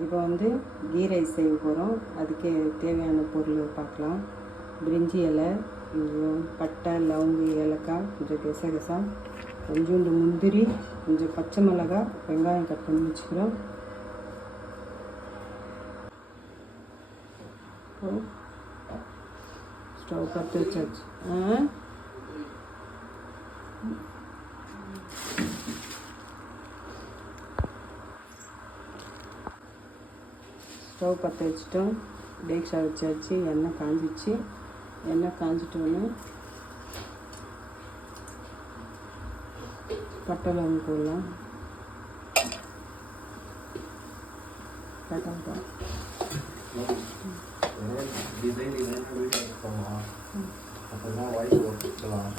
இப்போ வந்து key rice செய்ய போகிறோம் அதுக்கு தேவையான பொருள் பார்க்கலாம். பிரிஞ்சி இலை கொஞ்சம் பட்டை லவங்கு ஏலக்காய் கொஞ்சம் கெசகசா கொஞ்சோண்டு முந்திரி கொஞ்சம் பச்சை மிளகாய் வெங்காயம் கட் பண்ணி வச்சுக்கிறோம். ஸ்டவ் பற்ற வச்சாச்சு. ஆ? ஸ்டவ் பற்ற வச்சுட்டோம். டேக்ஷா வச்சாச்சு எண்ணெய் காஞ்சிச்சு. எண்ணெய் காஞ்சிட்டோன்னு பட்டை லவங்க போடலாம். பட்டை லவங்கம். டிசைன் டிசைனாக வீட்டில் போகலாம் அப்போதான் வாய்ஸ் ஓட்டிக்கலாம்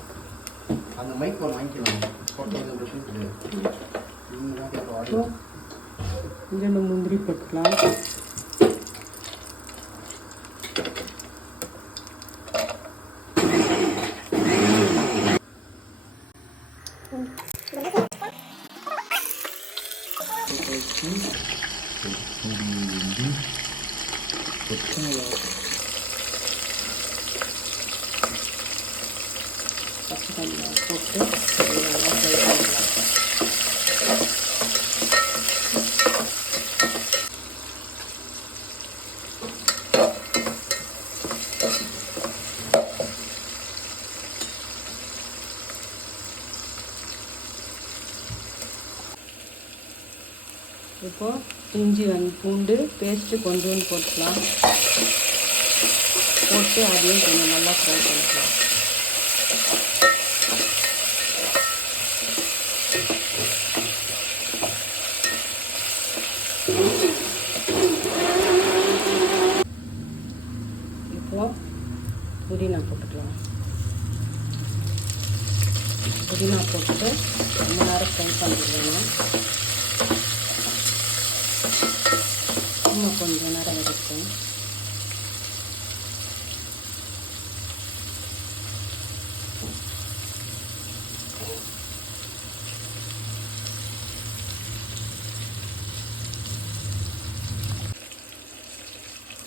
அந்த மைக் வாங்கிக்கலாம் ஃபோட்டோ பிரச்சனை கிடையாது நீங்கள் தான் கேட்ட வாய்ஸ் அப்புறம் கொஞ்சோண்டு முந்திரி போட்டுக்கலாம் பச்சை கல்லில் போட்டு நல்லா ஃப்ரை பண்ணலாம் இப்போ இஞ்சி வந்து பூண்டு பேஸ்ட்டு கொஞ்சோண்டு போட்டுக்கலாம். போட்டு அதையும் கொஞ்சம் நல்லா ஃப்ரை பண்ணிக்கலாம். இப்போ புதினா போட்டுக்கலாம். புதினா போட்டு ரொம்ப நேரம் ஃப்ரை பண்ணிக்கலாம் இன்னும் கொஞ்ச நேரம் எடுக்கும்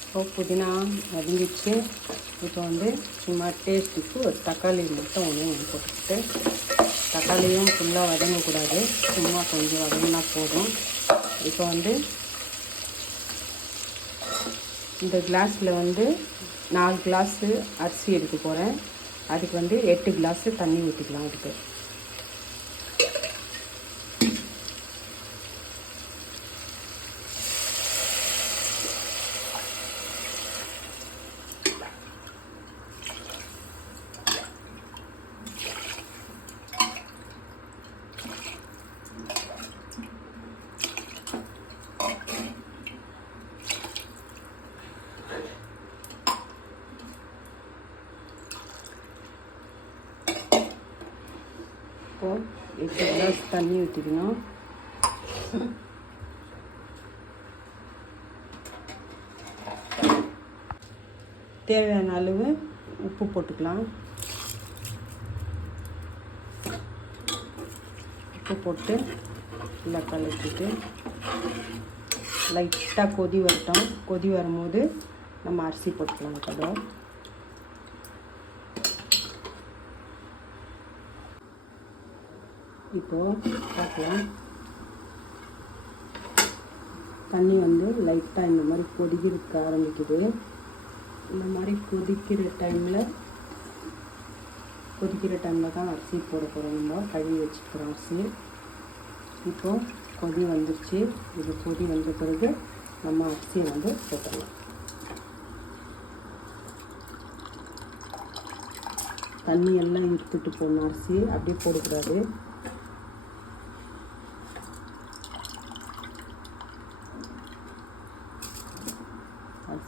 இப்போ புதினா வதங்கிச்சு. இப்போ வந்து சும்மா டேஸ்ட்டுக்கு ஒரு தக்காளி மட்டும் ஒன்று போட்டுக்கிட்டு தக்காளியும் ஃபுல்லாக வதங்கக்கூடாது. சும்மா கொஞ்சம் வதங்கினா போதும். இப்போ வந்து இந்த கிளாஸில் வந்து நாலு கிளாஸு அரிசி எடுக்க போகிறேன் அதுக்கு வந்து எட்டு கிளாஸு தண்ணி ஊற்றிக்கலாம் அதுக்கு. இப்போ எட்டு கிளாஸ் தண்ணி ஊற்றிக்கணும் தேவையான அளவு உப்பு போட்டுக்கலாம். உப்பு போட்டு நல்லா கலக்கிட்டு லைட்டாக கொதி வரட்டும். கொதி வரும்போது நம்ம அரிசி போட்டுக்கலாம் கடை இப்போது பார்க்கலாம். தண்ணி வந்து லைட்டாக இந்த மாதிரி கொதிக்கிறதுக்கு ஆரம்பிக்குது. இந்த மாதிரி கொதிக்கிற டைமில் கொதிக்கிற டைமில் தான் அரிசி போட போகிறோம் நம்ம கழுவி வச்சுக்கிறோம் அரிசி. இப்போது கொதி வந்துருச்சு. இது கொதி வந்த பிறகு நம்ம அரிசியை வந்து போட்டுடலாம் தண்ணி எல்லாம் இருத்துட்டு போடணும் அரிசி அப்படியே போடக்கூடாது.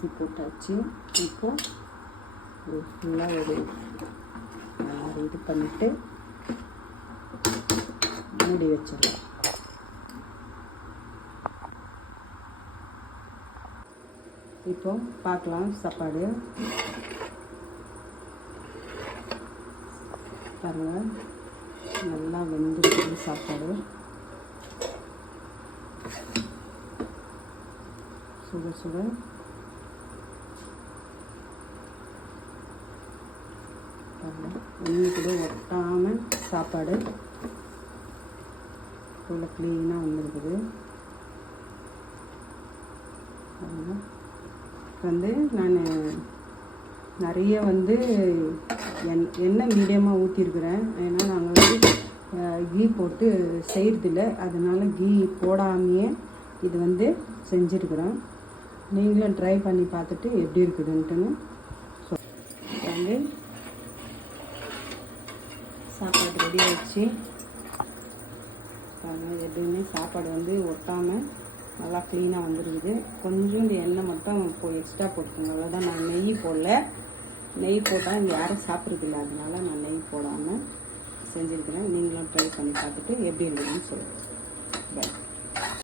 அரிசி போட்டாச்சு. இப்போ ஒரு ஃபுல்லாக ஒரு நல்லா இது பண்ணிவிட்டு மூடி வச்சிடலாம். இப்போ பார்க்கலாம் சாப்பாடு. பாருங்கள் நல்லா வெந்துருக்குது சாப்பாடு. சுட சுட. ஒன்று கூட ஒட்டாமல் சாப்பாடு இவ்வளோ க்ளீனாக வந்துருக்குது. வந்து நான் நிறைய வந்து எண் எண்ணெய் மீடியமாக ஊற்றிருக்கிறேன் ஏன்னா நாங்கள் வந்து கீ போட்டு செய்கிறதில்ல அதனால் கீ போடாமையே இது வந்து செஞ்சுருக்குறோம். நீங்களும் ட்ரை பண்ணி பார்த்துட்டு எப்படி இருக்குதுன்ட்டுன்னு வந்து சாப்பாடு ரெடி ஆகிடுச்சு பாருங்கள் எதுவுமே சாப்பாடு வந்து ஒட்டாமல் நல்லா க்ளீனாக வந்துருக்குது. கொஞ்சோண்டு எண்ணெய் மட்டும் இப்போ எக்ஸ்ட்ரா போட்டுக்கோங்க. அவ்வளோதான் நான் நெய் போடல. நெய் போட்டால் இங்கே யாரும் சாப்பிட்றதில்ல அதனால நான் நெய் போடாமல் செஞ்சுருக்கிறேன். நீங்களும் ட்ரை பண்ணி பார்த்துட்டு எப்படி இருக்குதுன்னு சொல்லுங்கள் பை